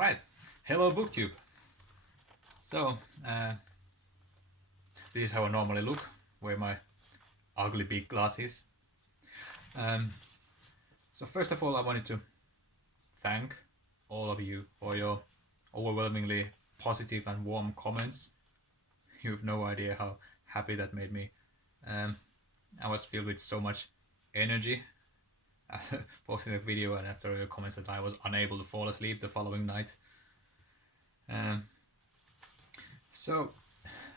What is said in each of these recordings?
Alright, hello booktube. So, uh, this is how I normally look, wear my ugly big glasses. So first of all, I wanted to thank all of you for your overwhelmingly positive and warm comments. You have no idea how happy that made me. I was filled with so much energy after posting the video and after your comments that I was unable to fall asleep the following night. So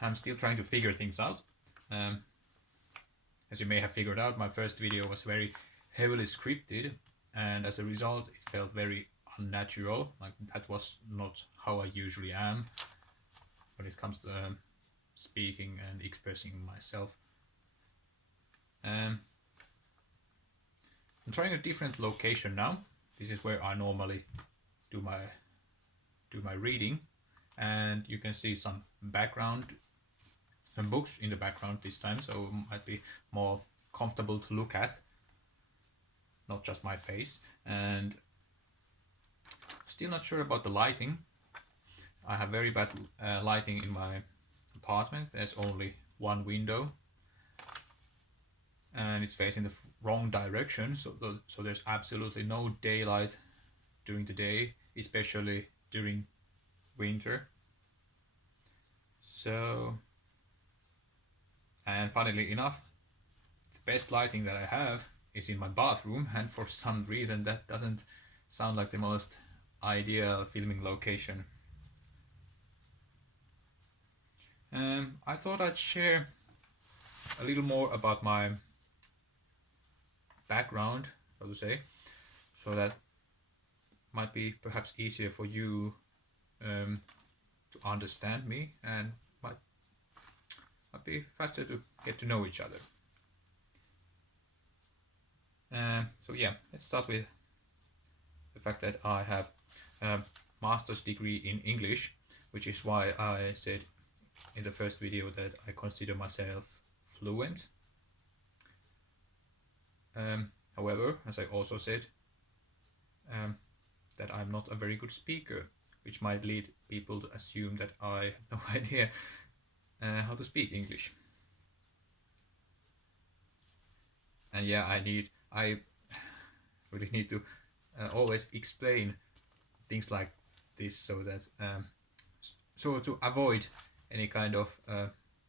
I'm still trying to figure things out. As you may have figured out, my first video was very heavily scripted, and as a result it felt very unnatural. Like, that was not how I usually am when it comes to speaking and expressing myself. I'm trying a different location now. This is where I normally do my reading, and you can see some background and books in the background this time, so it might be more comfortable to look at, not just my face. And still not sure about the lighting. I have very bad lighting in my apartment. There's only one window and it's facing the wrong direction, so there's absolutely no daylight during the day, especially during winter. So, and funnily enough, the best lighting that I have is in my bathroom, and for some reason that doesn't sound like the most ideal filming location. I thought I'd share a little more about my background, so to say, so that might be perhaps easier for you to understand me, and might be faster to get to know each other. So yeah, let's start with the fact that I have a master's degree in English, which is why I said in the first video that I consider myself fluent. However, as I also said, that I'm not a very good speaker, which might lead people to assume that I have no idea how to speak English. And yeah, I really need to always explain things like this, so that so to avoid any kind of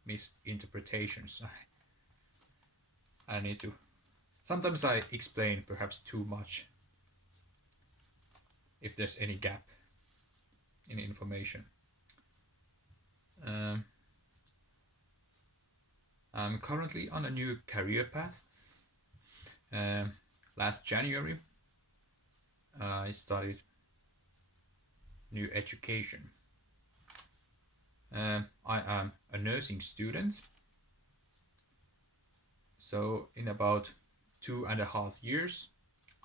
misinterpretations. I need to. Sometimes I explain perhaps too much if there's any gap in information. I'm currently on a new career path. Last January I started new education. I am a nursing student, so in about 2.5 years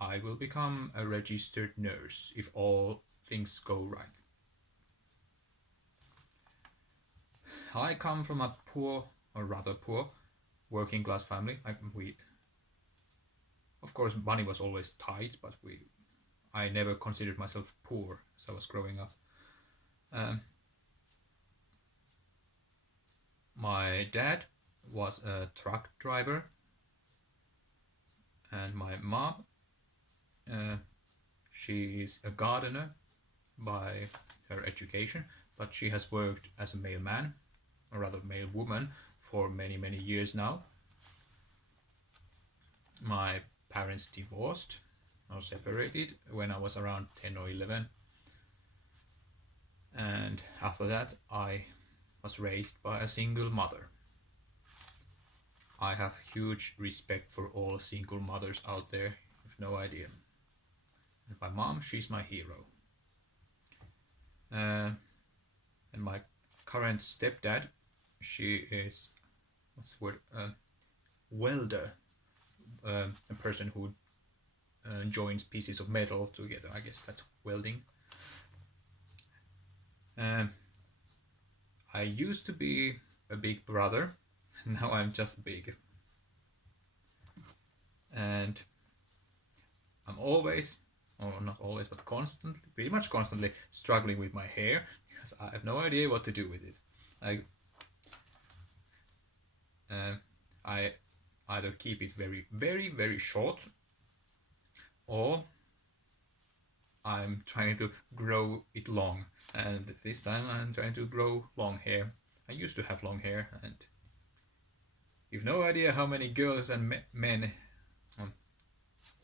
I will become a registered nurse if all things go right. I come from a poor, or rather poor, working class family. Of course, money was always tight, but I never considered myself poor as I was growing up. My dad was a truck driver, and my mom, she is a gardener by her education, but she has worked as a mailman, or rather mailwoman, for many years now. My parents divorced or separated when I was around 10 or 11, and after that I was raised by a single mother. I have huge respect for all single mothers out there, you have no idea. And my mom, she's my hero. And my current stepdad, she is, what's the word, welder, a person who joins pieces of metal together. I guess that's welding. I used to be a big brother, now I'm just big. And I'm always or not always, but constantly, pretty much constantly struggling with my hair because I have no idea what to do with it. I either keep it very, very, very short, or I'm trying to grow it long. And this time I'm trying to grow long hair. I used to have long hair, and you've no idea how many girls and men,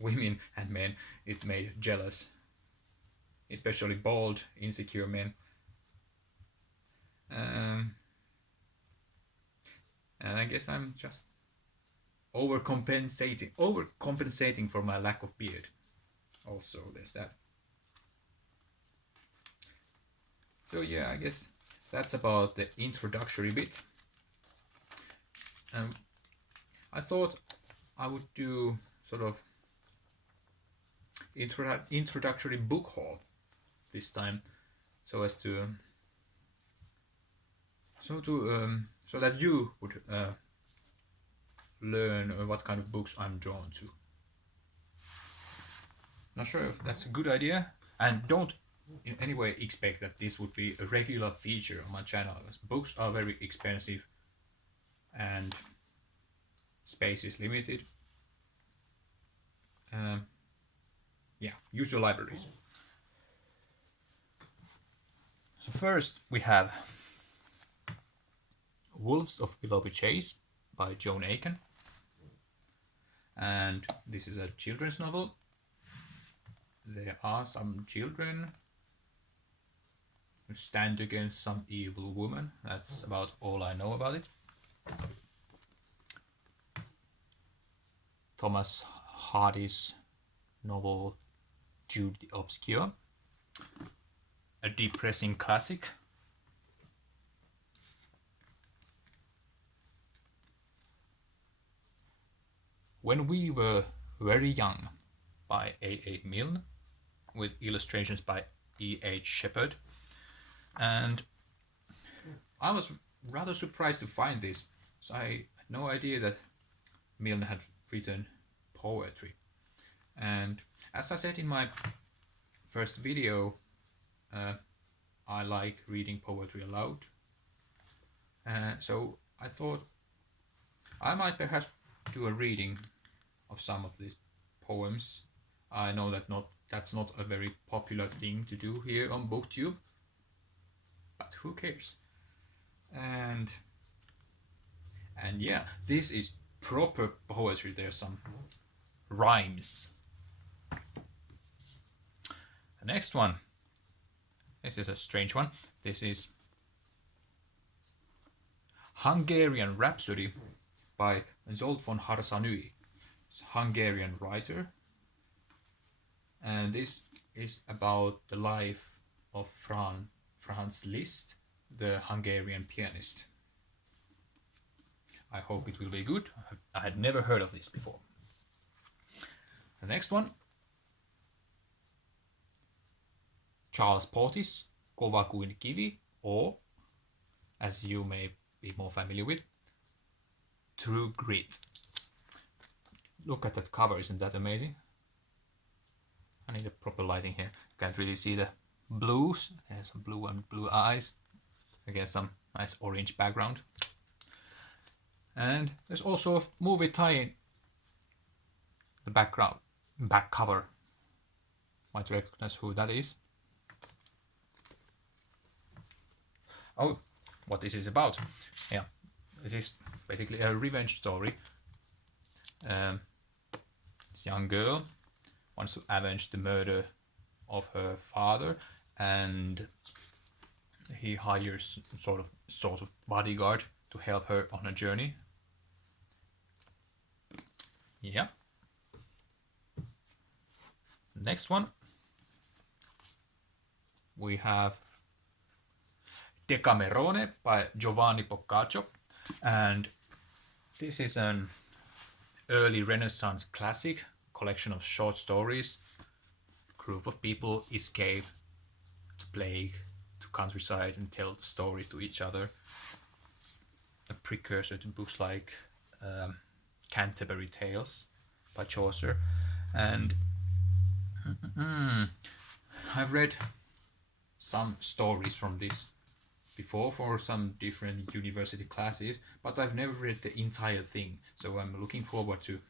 women and men, it made jealous. Especially bald, insecure men. And I guess I'm just overcompensating for my lack of beard. Also, there's that. So yeah, I guess that's about the introductory bit. I thought I would do sort of introductory book haul this time, so that you would learn what kind of books I'm drawn to. Not sure if that's a good idea, and don't in any way expect that this would be a regular feature on my channel. Books are very expensive and space is limited. Yeah, use your libraries. So first we have Wolves of Willoughby Chase by Joan Aiken, and this is a children's novel. There are some children who stand against some evil woman. That's about all I know about it. Thomas Hardy's novel Jude the Obscure, a depressing classic. When We Were Very Young by A.A. Milne, with illustrations by E.H. Shepard. And I was rather surprised to find this, so I had no idea that Milne had written poetry. And as I said in my first video, I like reading poetry aloud. So I thought I might perhaps do a reading of some of these poems. I know that that's not a very popular thing to do here on BookTube, but who cares? And yeah, this is proper poetry. There's some rhymes. The next one, this is a strange one. This is Hungarian Rhapsody by Zsolt von Harsanyi, Hungarian writer. And this is about the life of Franz Liszt, the Hungarian pianist. I hope it will be good. I had never heard of this before. The next one, Charles Portis, Kova kuin kivi, or, as you may be more familiar with, True Grit. Look at that cover, isn't that amazing? I need a proper lighting here. Can't really see the blues. There's some blue and blue eyes against some nice orange background. And there's also a movie tie-in. The back cover. Might recognize who that is. Oh, what this is about. Yeah, this is basically a revenge story. This young girl wants to avenge the murder of her father, and he hires sort of bodyguard to help her on a journey. Yeah. Next one, we have Decamerone by Giovanni Boccaccio, and this is an early Renaissance classic collection of short stories. A group of people escape to plague, to countryside, and tell stories to each other. A precursor to books like Canterbury Tales by Chaucer. And I've read some stories from this before for some different university classes, but I've never read the entire thing, so I'm looking forward to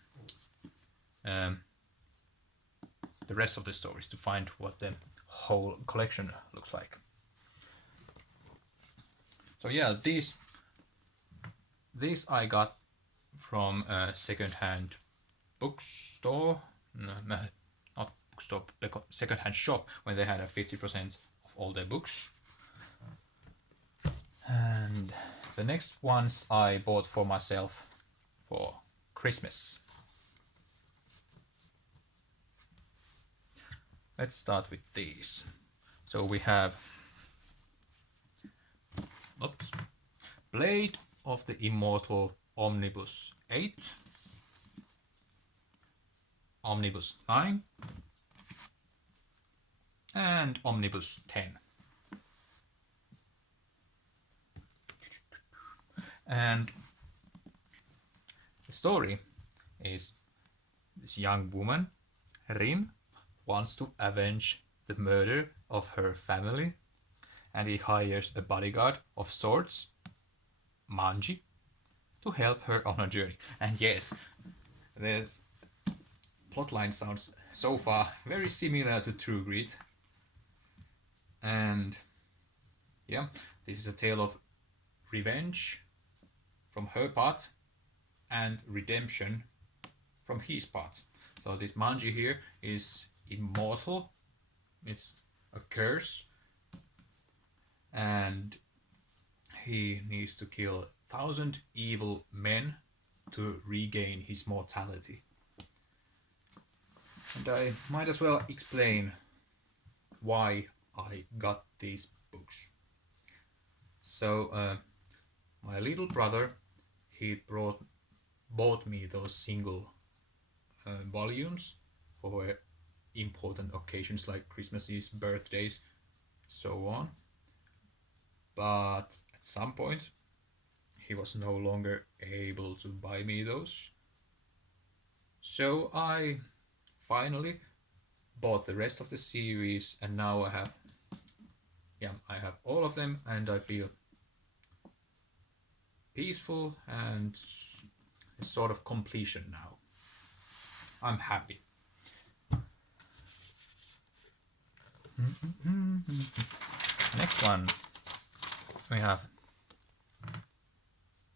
the rest of the stories to find what the whole collection looks like. So yeah, these I got from a second-hand bookstore, no, not bookstore, second-hand shop, when they had a 50% of all their books. And the next ones I bought for myself for Christmas. Let's start with these. So we have Blade of the Immortal Omnibus 8, Omnibus 9, and Omnibus 10. And the story is this young woman, Rim, wants to avenge the murder of her family, and he hires a bodyguard of sorts, Manji, to help her on her journey. And yes, this plotline sounds so far very similar to True Grit. And yeah, this is a tale of revenge from her part and redemption from his part. So this Manji here is immortal. It's a curse, and he needs to kill 1,000 evil men to regain his mortality. And I might as well explain why I got these books. So my little brother, he bought me those single volumes for important occasions like Christmases, birthdays, so on. But at some point, he was no longer able to buy me those. So I finally bought the rest of the series, and now I have all of them, and I feel peaceful and a sort of completion now. I'm happy. Next one, we have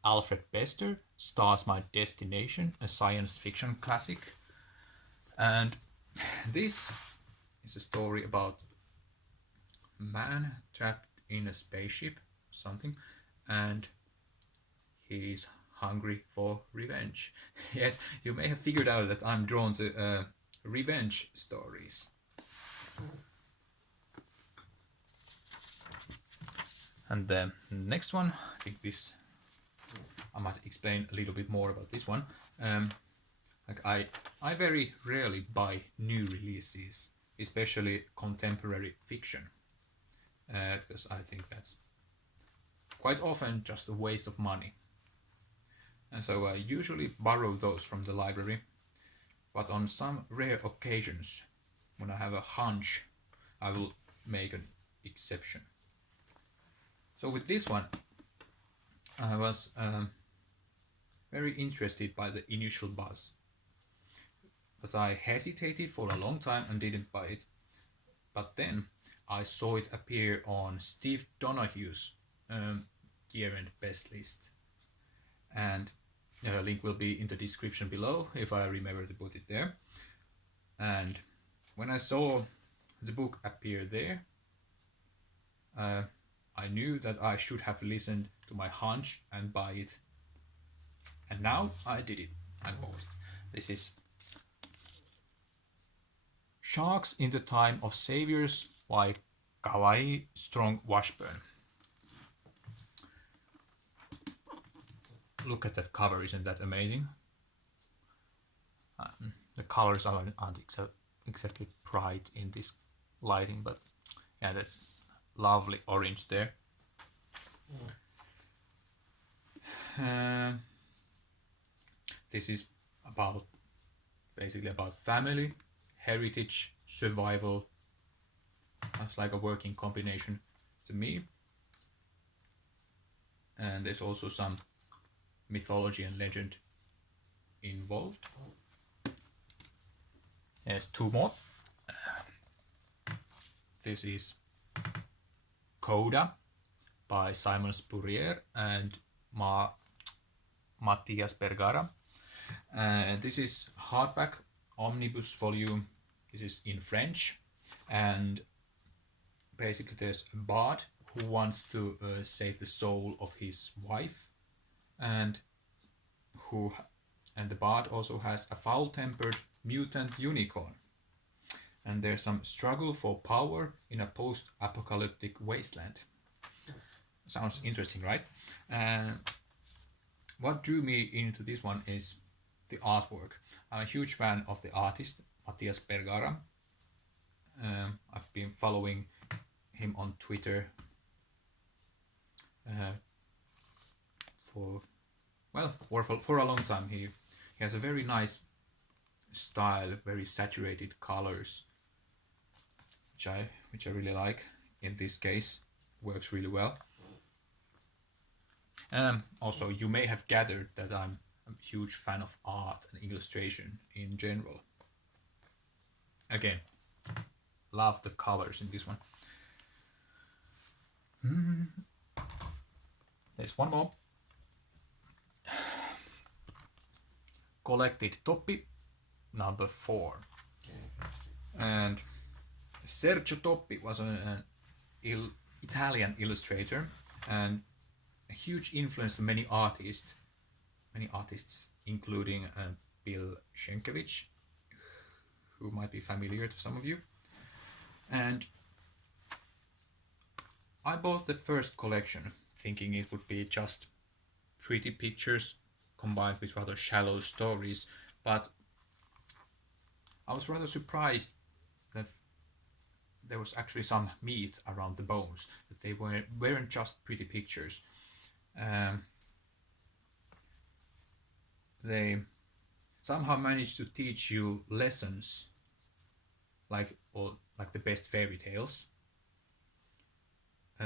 Alfred Bester, Stars My Destination, a science fiction classic. And this is a story about a man trapped in a spaceship, something, and he's hungry for revenge. Yes, you may have figured out that I'm drawn to revenge stories. And the next one, I think this, I might explain a little bit more about this one. Like I very rarely buy new releases, especially contemporary fiction, because I think that's quite often just a waste of money. And so I usually borrow those from the library, but on some rare occasions, when I have a hunch, I will make an exception. So with this one, I was very interested by the initial buzz, but I hesitated for a long time and didn't buy it. But then I saw it appear on Steve Donoghue's year-end best list, and a link will be in the description below if I remember to put it there. And when I saw the book appear there, I knew that I should have listened to my hunch and buy it. And now I did it. I bought it. This is Sharks in the Time of Saviors by Kawaii Strong Washburn. Look at that cover, isn't that amazing? The colors aren't exactly bright in this lighting, but yeah, that's lovely orange there. This is basically about family, heritage, survival. It's like a working combination to me. And there's also some mythology and legend involved. There's two more. This is Coda by Simon Spurrier and Matthias Bergara. This is hardback omnibus volume. This is in French, and basically there's a bard who wants to save the soul of his wife, and the bard also has a foul-tempered mutant unicorn. And there's some struggle for power in a post-apocalyptic wasteland. Sounds interesting, right? What drew me into this one is the artwork. I'm a huge fan of the artist, Matthias Bergara. I've been following him on Twitter for a long time. He has a very nice style, very saturated colors, which I really like. In this case, works really well. Also, you may have gathered that I'm a huge fan of art and illustration in general. Again, love the colors in this one. There's one more. Collected Toppi, number 4. And Sergio Toppi was an Italian illustrator and a huge influence on many artists, including Bill Sienkiewicz, who might be familiar to some of you. And I bought the first collection thinking it would be just pretty pictures combined with rather shallow stories, but I was rather surprised that there was actually some meat around the bones, that they weren't just pretty pictures. They somehow managed to teach you lessons, like the best fairy tales,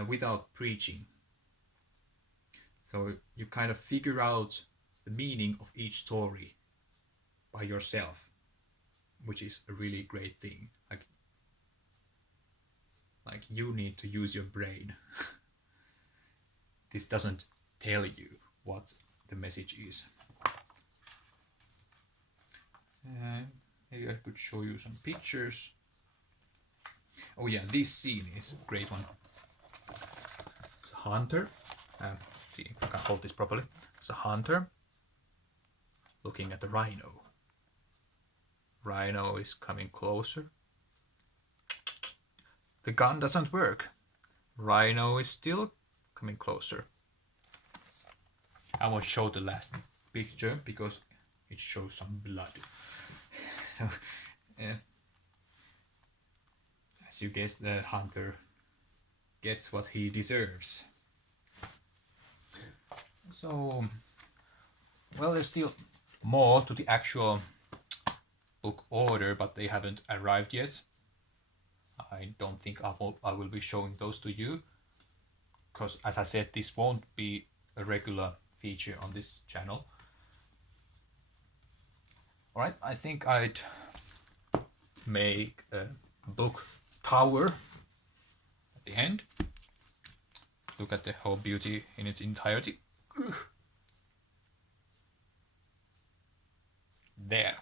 without preaching. So you kind of figure out the meaning of each story by yourself, which is a really great thing. Like you need to use your brain. This doesn't tell you what the message is. Maybe I could show you some pictures. Oh yeah, this scene is a great one. It's a hunter. Let's see if I can hold this properly. It's a hunter looking at the rhino. Rhino is coming closer. The gun doesn't work. Rhino is still coming closer. I won't show the last picture because it shows some blood. So, as you guess, the hunter gets what he deserves. So, well, there's still more to the actual book order, but they haven't arrived yet. I don't think I will be showing those to you, because as I said, this won't be a regular feature on this channel. Alright, I think I'd make a book tower at the end. Look at the whole beauty in its entirety. There.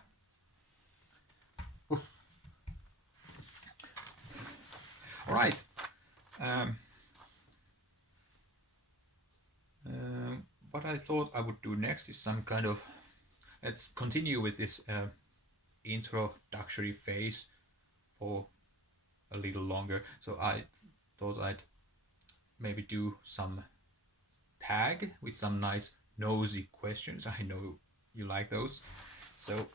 Alright. What I thought I would do next is some kind of... Let's continue with this introductory phase for a little longer. So I thought I'd maybe do some tag with some nice nosy questions. I know you like those. So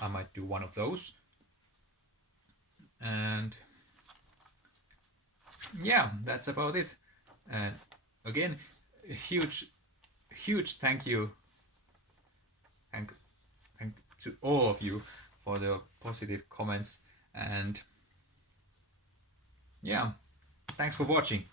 I might do one of those. And yeah, that's about it. And again, a huge thank you and to all of you for the positive comments And yeah, thanks for watching.